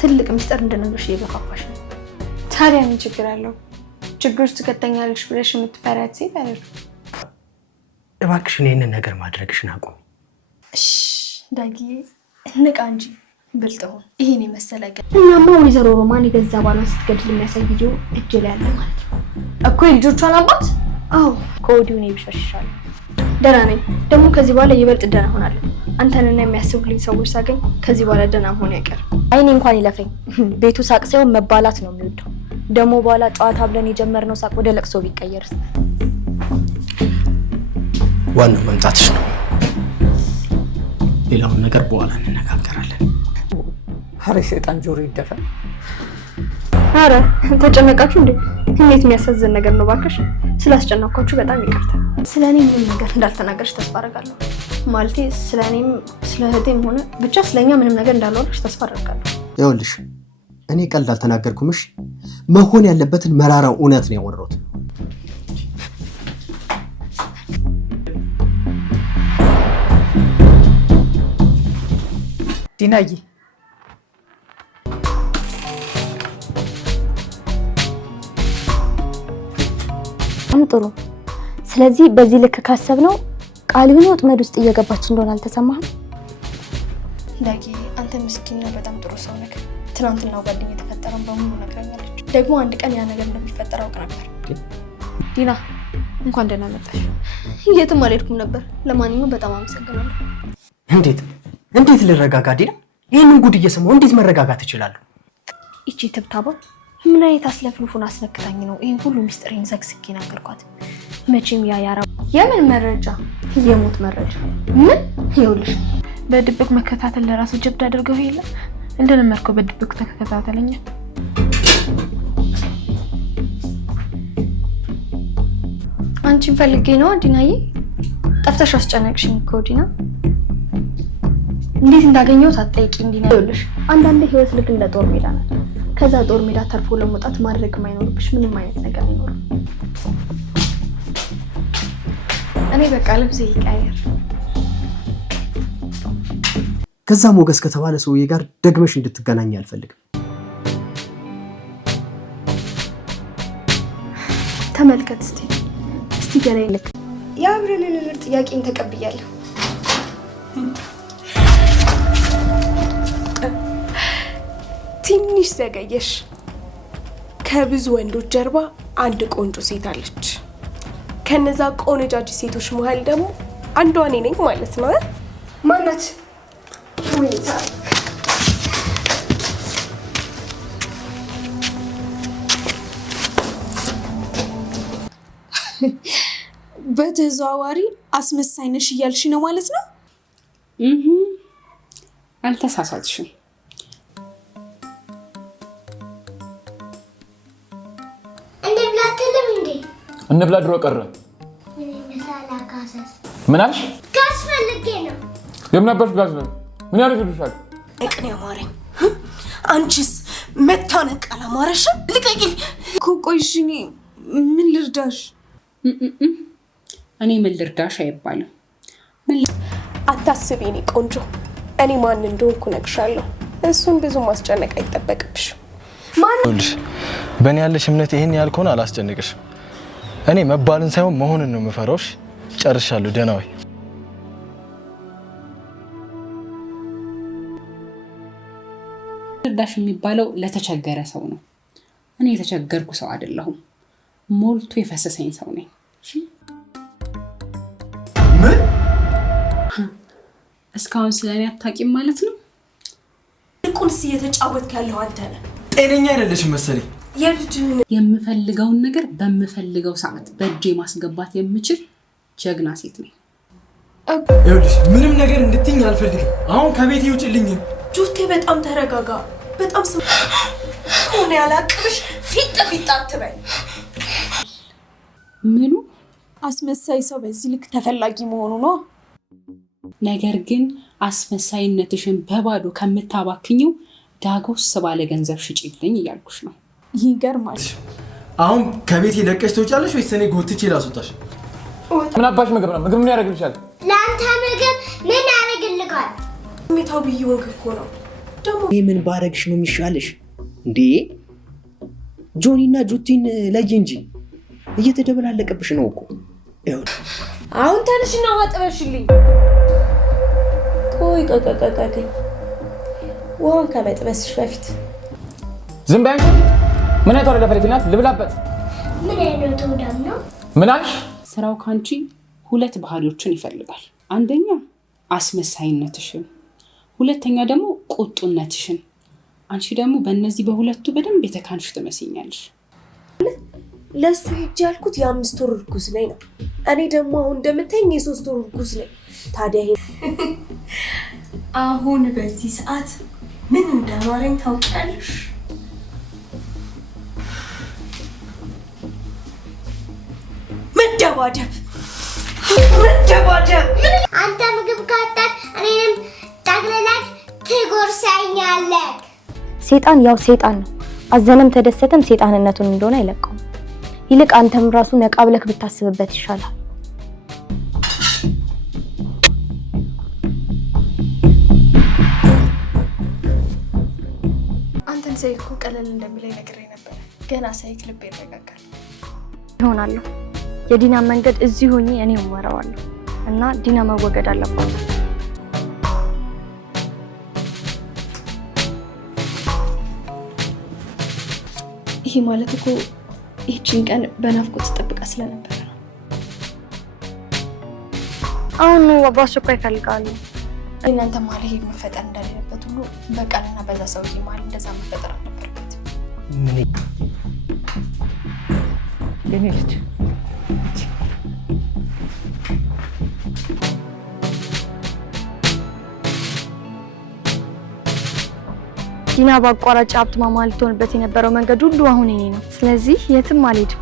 ትልቅ ሚስጥር እንድነግርሽ እየገፋፋሽ ነው። ታዲያ ምን ችግር አለው? ችግር ውስጥ ትከተኛለሽ ብለሽ የምትፈሪያት ሴት አይደል? እባክሽን ይሄንን ነገር ማድረግሽን አቁሚ። እሺ ዳጊዬ ንቃ እንጂ ብልጥሁ ይሄን የመሰለ ገ እናማ ወይዘሮ ሮማን የገዛ ባሏን ስትገድል የሚያሳይ ቪዲዮ እጅ ላይ አለ ማለት ነው እኮ የልጆቿን አባት። አዎ ከወዲሁ ነው ይብሻሽሻል። ደህና ነኝ። ደግሞ ከዚህ በኋላ ይበልጥ ደህና ሆናለሁ። አንተንና የሚያስቡልኝ ሰዎች ሳገኝ ከዚህ በኋላ ደህና መሆን ያቀር። አይኔ እንኳን ይለፈኝ። ቤቱ ሳቅ ሳይሆን መባላት ነው የሚወደው። ደግሞ በኋላ ጨዋታ ብለን የጀመርነው ሳቅ ወደ ለቅሶ ቢቀየርስ? ዋናው መምጣትሽ ነው። ሌላውን ነገር በኋላ እንነጋገራለን። ኧረ ሰይጣን ጆሮ ይደፈን። አረ ተጨነቃችሁ እንዴ? እንዴት የሚያሳዝን ነገር ነው ባክሽ። ስላስጨነቅኳችሁ በጣም ይቅርታ። ስለኔ ምንም ነገር እንዳልተናገርሽ ተስፋ አደርጋለሁ። ማለቴ ስለኔም ስለ እህቴም ሆነ ብቻ ስለኛ ምንም ነገር እንዳልወራሽ ተስፋ አደርጋለሁ። ይኸውልሽ እኔ ቀልድ አልተናገርኩም። እሺ መሆን ያለበትን መራራው እውነት ነው ያወራሁት። ዲናዬ ጥሩ። ስለዚህ በዚህ ልክ ካሰብነው ቃሊውን ወጥመድ ውስጥ እየገባች እንደሆነ አልተሰማህም? ዳጊ አንተ ምስኪንና በጣም ጥሩ ሰው ነህ። ትናንትና ጓደኛ የተፈጠረውን በሙሉ ነግራኛለች። ደግሞ አንድ ቀን ያ ነገር እንደሚፈጠር አውቅ ነበር። ዲና እንኳን ደህና መጣሽ። የትም አልሄድኩም ነበር። ለማንኛውም በጣም አመሰግናለሁ። እንዴት ልረጋጋ ዲና? ይህንን ጉድ እየሰማሁ እንዴት መረጋጋት እችላለሁ? ይቺ ትብታባ ምን አይነት አስለፍልፉን አስነክታኝ ነው ይሄን ሁሉ ሚስጥሬን ዘግዝጌ ነገርኳት። መቼም ያ ያራ የምን መረጃ? የሞት መረጃ። ምን ይኸውልሽ፣ በድብቅ መከታተል ለራሱ ጀብድ አድርገው ይላ እንደነመርከው በድብቅ ተከታተለኛ። አንቺን ፈልጌ ነው ዲናዬ። ጠፍተሽ አስጨነቅሽኝ እኮ ዲና። እንዴት እንዳገኘሁት አትጠይቂኝ ዲና። ይኸውልሽ አንዳንዴ ህይወት ልክ እንደ ጦር ሜዳ ናት። ከዛ ጦር ሜዳ ተርፎ ለመውጣት ማድረግ የማይኖርብሽ ምንም አይነት ነገር አይኖርም። እኔ በቃ ልብስ ይቀየር። ከዛ ሞገስ ከተባለ ሰውዬ ጋር ደግመሽ እንድትገናኝ አልፈልግም። ተመልከት እስቲ ገና ልክ የአብረንን ምርጥ ጥያቄን ተቀብያለሁ። ትንሽ ዘገየሽ። ከብዙ ወንዶች ጀርባ አንድ ቆንጆ ሴት አለች። ከነዛ ቆነጃጅ ሴቶች መሃል ደግሞ አንዷ እኔ ነኝ ማለት ነው። ማናት? ወይታ በተዘዋዋሪ አስመሳይ ነሽ እያልሽ ነው ማለት ነው? አልተሳሳትሽም። እንብላ ድሮ ቀረ። ምን አልሽ? ጋዝ ፈልጌ ነው። የምን አባሽ ጋዝ ነው? ምን ያደርግልሻል? እቅኔ አማረኝ። አንቺስ መታነቅ አላማረሽም? ልቀቂኝ እኮ። ቆይሽ ምን ልርዳሽ? እኔ ምን ልርዳሽ አይባልም። አታስቢ እኔ ቆንጆ። እኔ ማን እንደሆንኩ እነግርሻለሁ። እሱን ብዙ ማስጨነቅ አይጠበቅብሽም። ይኸውልሽ በእኔ ያለሽ እምነት ይሄን ያህል ከሆነ አላስጨንቅሽም። እኔ መባልን ሳይሆን መሆንን ነው የምፈራውሽ። ጨርሻለሁ። ደህና ወይ? እርዳሽ የሚባለው ለተቸገረ ሰው ነው። እኔ የተቸገርኩ ሰው አይደለሁም። ሞልቶ የፈሰሰኝ ሰው ነኝ። ምን? እስካሁን ስለኔ አታውቂም ማለት ነው? ልቁንስ እየተጫወትክ ያለው አንተ ነህ። ጤነኛ አይደለሽም መሰለኝ። የምፈልገውን ነገር በምፈልገው ሰዓት በእጄ ማስገባት የምችል ጀግና ሴት ነኝ። ይኸውልሽ ምንም ነገር እንድትይኝ አልፈልግም። አሁን ከቤቴ ውጭልኝ። ጁቴ በጣም ተረጋጋ። በጣም ስም ሆነ ያላቅብሽ ፊት አትበይ። ምኑ አስመሳይ ሰው በዚህ ልክ ተፈላጊ መሆኑ ነው። ነገር ግን አስመሳይነትሽን በባዶ ከምታባክኝው ዳጎስ ባለ ገንዘብ ሽጪልኝ እያልኩሽ ነው። ይገርማል። አሁን ከቤቴ ለቀሽ ትወጫለሽ ወይስ እኔ ጎትቼ ላስወጣሽ? ምን አባሽ ምግብ ነው? ምግብ ምን ያደርግልሻል? ለአንተ ምግብ ምን ያደርግልካል? ስሜታዊ እየሆንክ እኮ ነው። ይሄ ምን ባረግሽ ነው የሚሻልሽ እንዴ? ጆኒና ጁቲን ለይ እንጂ እየተደበላለቀብሽ ነው እኮ። አሁን ተነሽና ዋጥበሽልኝ። ቆይ ውሃን ከመጥበስሽ በፊት ዝም በይ አንቺ። ምን አይተው ለፈለግናት ልብላበት። ምን አይነቱ ደግሞ ምን አልሽ? ስራው ካንቺ ሁለት ባህሪዎችን ይፈልጋል። አንደኛ አስመሳይነትሽን፣ ሁለተኛ ደግሞ ቁጡነትሽን። አንቺ ደግሞ በእነዚህ በሁለቱ በደንብ የተካንሽ ትመስኛለሽ። ለሱ ሂጅ ያልኩት የ5 ወር እርጉዝ ነኝ ነው። እኔ ደግሞ አሁን እንደምታኝ የ3 ወር እርጉዝ ነኝ። ታዲያ ይሄ አሁን በዚህ ሰዓት ምን እንደማረኝ ታውቂያለሽ? መደባደብ። አንተ ምግብ ካጣት እኔንም ጠቅልለህ ትጎርሰኛለህ። ሴጣን ያው ሴጣን ነው። አዘነም ተደሰተም ሴጣንነቱን እንደሆነ አይለቀውም። ይልቅ አንተም ራሱ ነቃ ብለህ ብታስብበት ይሻላል። አንተን ሳይ እኮ ቀለል እንደሚለኝ ነግሬ ነበር። ገና ሳይክ ልቤ ይረጋጋል። ይሆናለሁ። የዲና መንገድ እዚህ ሆኜ እኔ እመራዋለሁ እና ዲና መወገድ አለባት። ይሄ ማለት እኮ ይህችን ቀን በናፍቆት ተጠብቃ ስለነበር ነው። አሁን በአስቸኳይ እፈልጋለሁ። እናንተ መሀል ይሄ መፈጠር እንደሌለበት ሁሉ በቃልና በዛ ሰውዬ መሀል እንደዛ መፈጠር አልነበረበት። የኔ ልጅ ዲና በአቋራጭ ሀብት ማማ ልትሆንበት የነበረው መንገድ ሁሉ አሁን እኔ ነው። ስለዚህ የትም አልሄድም።